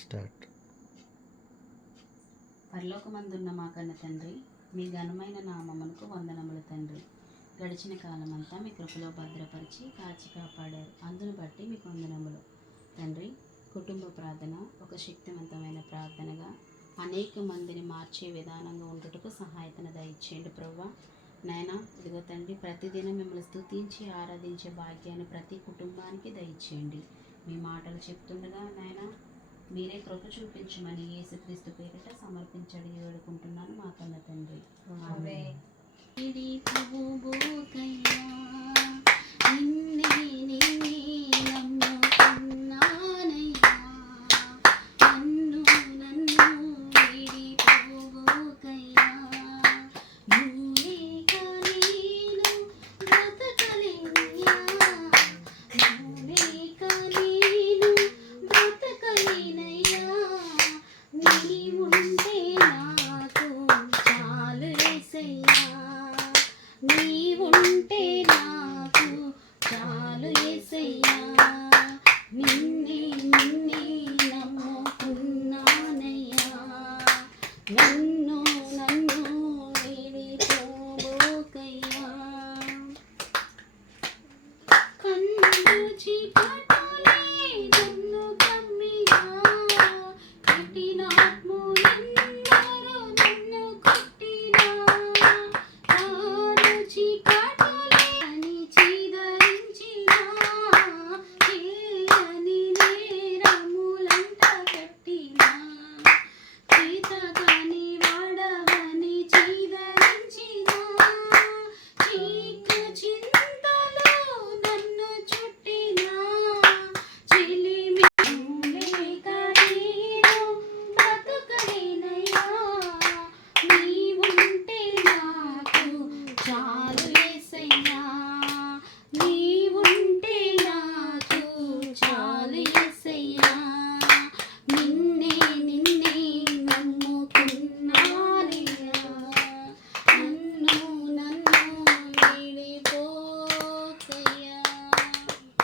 Start. పరలోకమందున్న మా కన్న తండ్రి, మీ ఘనమైన నామమునకు వందనములు తండ్రి. గడిచిన కాలమంతా మీ కృపలో భద్రపరిచి కాచి కాపాడారు. అందును బట్టి మీకు వందనములు తండ్రి. కుటుంబ ప్రార్థన ఒక శక్తివంతమైన ప్రార్థనగా అనేక మందిని మార్చే విధానంగా ఉండుటకు సహాయతను దయచేయండి ప్రభువా. నాయనా, ఇదిగో తండ్రి, ప్రతిదినం మిమ్మల్ని స్తుతించి ఆరాధించే భాగ్యాన్ని ప్రతి కుటుంబానికి దయచేయండి. మీ మాటలు చెప్తుండగా నాయనా, మీరే కృప చూపించమని యేసుక్రీస్తు పేరిట సమర్పించడి వేడుకుంటున్నాను మా కన్న తండ్రి. ఆమేన్. నీవుంటే నాకు చాలు యేసయ్యా, నిన్నే నమ్ముకున్నానయ్యా. నన్ను విడిపోబోకయ్యా. కన్ను చీకటిలే నన్ను కమ్మినా, కఠినాత్ములెందరో నన్ను కొట్టినా,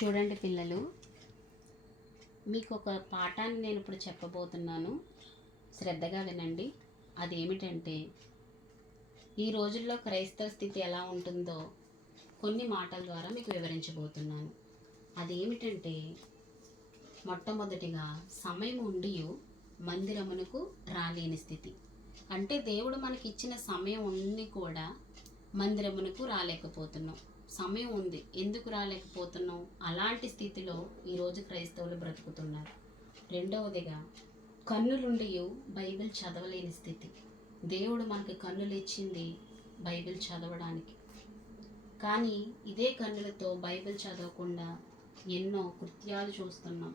చూడండి పిల్లలు, మీకు ఒక పాఠాన్ని నేను ఇప్పుడు చెప్పబోతున్నాను. శ్రద్ధగా వినండి. అదేమిటంటే, ఈ రోజుల్లో క్రైస్తవ స్థితి ఎలా ఉంటుందో కొన్ని మాటల ద్వారా మీకు వివరించబోతున్నాను. అదేమిటంటే, మొట్టమొదటిగా సమయం ఉండి మందిరమునకు రాలేని స్థితి. అంటే దేవుడు మనకి ఇచ్చిన సమయం ఉన్ని కూడా మందిరమునకు రాలేకపోతున్నాం. సమయం ఉంది, ఎందుకు రాలేకపోతున్నాం? అలాంటి స్థితిలో ఈరోజు క్రైస్తవులు బ్రతుకుతున్నారు. రెండవదిగా, కన్నులుండి బైబిల్ చదవలేని స్థితి. దేవుడు మనకి కన్నులు ఇచ్చింది బైబిల్ చదవడానికి, కానీ ఇదే కన్నులతో బైబిల్ చదవకుండా ఎన్నో కృత్యాలు చూస్తున్నాం,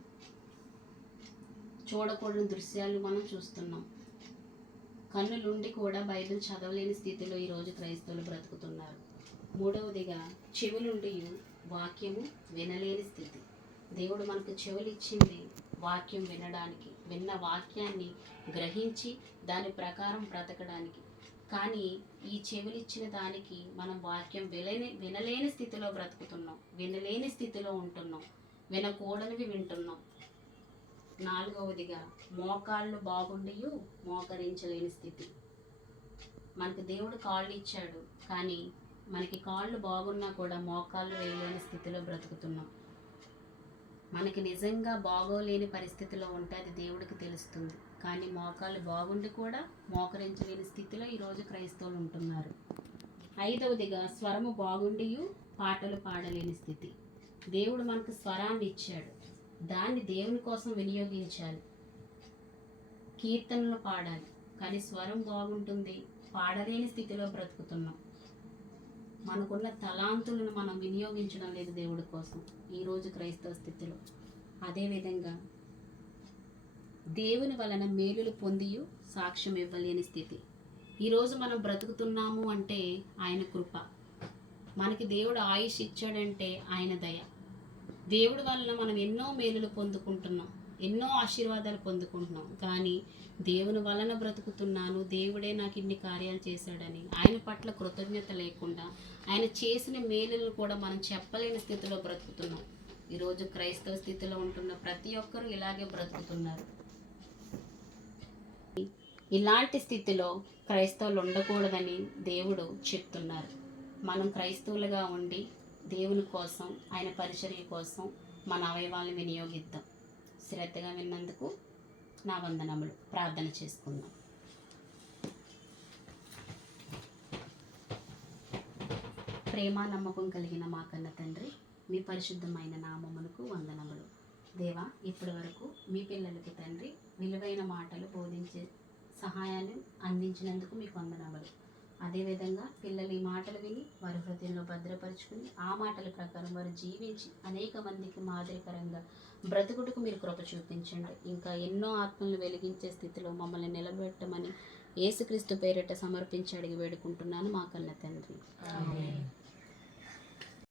చూడకూడని దృశ్యాలు మనం చూస్తున్నాం. కన్నులుండి కూడా బైబిల్ చదవలేని స్థితిలో ఈరోజు క్రైస్తవులు బ్రతుకుతున్నారు. మూడవదిగా, చెవులుండి వాక్యము వినలేని స్థితి. దేవుడు మనకు చెవులు ఇచ్చింది వాక్యం వినడానికి, విన్న వాక్యాన్ని గ్రహించి దాని ప్రకారం బ్రతకడానికి. కానీ ఈ చెవులు ఇచ్చిన దానికి మనం వాక్యం వినలేని స్థితిలో బ్రతుకుతున్నాం, వినలేని స్థితిలో ఉంటున్నాం, వినకూడనివి వింటున్నాం. నాలుగవదిగా, మోకాళ్ళు బాగుండి మోకరించలేని స్థితి. మనకు దేవుడు కాళ్ళు ఇచ్చాడు, కానీ మనకి కాళ్ళు బాగున్నా కూడా మోకాళ్ళు వేయలేని స్థితిలో బ్రతుకుతున్నాం. మనకి నిజంగా బాగోలేని పరిస్థితిలో ఉంటే అది దేవుడికి తెలుస్తుంది, కానీ మోకాళ్ళు బాగుండి కూడా మోకరించలేని స్థితిలో ఈరోజు క్రైస్తవులు ఉంటున్నారు. ఐదవదిగా, స్వరము బాగుండి పాటలు పాడలేని స్థితి. దేవుడు మనకు స్వరాన్ని ఇచ్చాడు, దాన్ని దేవుని కోసం వినియోగించాలి, కీర్తనలు పాడాలి, కానీ స్వరం బాగుంటుంది, పాడలేని స్థితిలో బ్రతుకుతున్నాం. మనకున్న తలాంతులను మనం వినియోగించడం లేదు దేవుడి కోసం ఈరోజు క్రైస్తవ స్థితిలో. అదేవిధంగా, దేవుని వలన మేలులు పొంది సాక్ష్యం ఇవ్వలేని స్థితి. ఈరోజు మనం బ్రతుకుతున్నాము అంటే ఆయన కృప. మనకి దేవుడు ఆయుష్ ఇచ్చాడంటే ఆయన దయ. దేవుడి వలన మనం ఎన్నో మేలులు పొందుకుంటున్నాం, ఎన్నో ఆశీర్వాదాలు పొందుకుంటున్నాం. కానీ దేవుని వలన బ్రతుకుతున్నాను, దేవుడే నాకు ఇన్ని కార్యాలు చేశాడని ఆయన పట్ల కృతజ్ఞత లేకుండా ఆయన చేసిన మేలులను కూడా మనం చెప్పలేని స్థితిలో బ్రతుకుతున్నాం. ఈరోజు క్రైస్తవ స్థితిలో ఉంటున్న ప్రతి ఒక్కరూ ఇలాగే బ్రతుకుతున్నారు. ఇలాంటి స్థితిలో క్రైస్తవులు ఉండకూడదని దేవుడు చెప్తున్నారు. మనం క్రైస్తవులుగా ఉండి దేవుని కోసం, ఆయన పరిచర్య కోసం మన అవయవాలను వినియోగిద్దాం. శ్రద్ధగా విన్నందుకు నా వందనములు. ప్రార్థన చేసుకుందాం. ప్రేమ నమ్మకం కలిగిన మా కన్న తండ్రి, మీ పరిశుద్ధమైన నామమునకు వందనములు. దేవా, ఇప్పటి వరకు మీ పిల్లలకి తండ్రి విలువైన మాటలు బోధించే సహాయాన్ని అందించినందుకు మీకు వందనములు. అదేవిధంగా పిల్లలు ఈ మాటలు విని వారి హృదయంలో భద్రపరుచుకుని ఆ మాటల ప్రకారం వారు జీవించి అనేక మందికి మాదిరికరంగా బ్రతుకుటకు మీరు కృప చూపించండి. ఇంకా ఎన్నో ఆత్మలను వెలిగించే స్థితిలో మమ్మల్ని నిలబెట్టమని యేసుక్రీస్తు పేరిట సమర్పించి అడిగి వేడుకుంటున్నాను మా కన్న తండ్రి. ఆమేన్.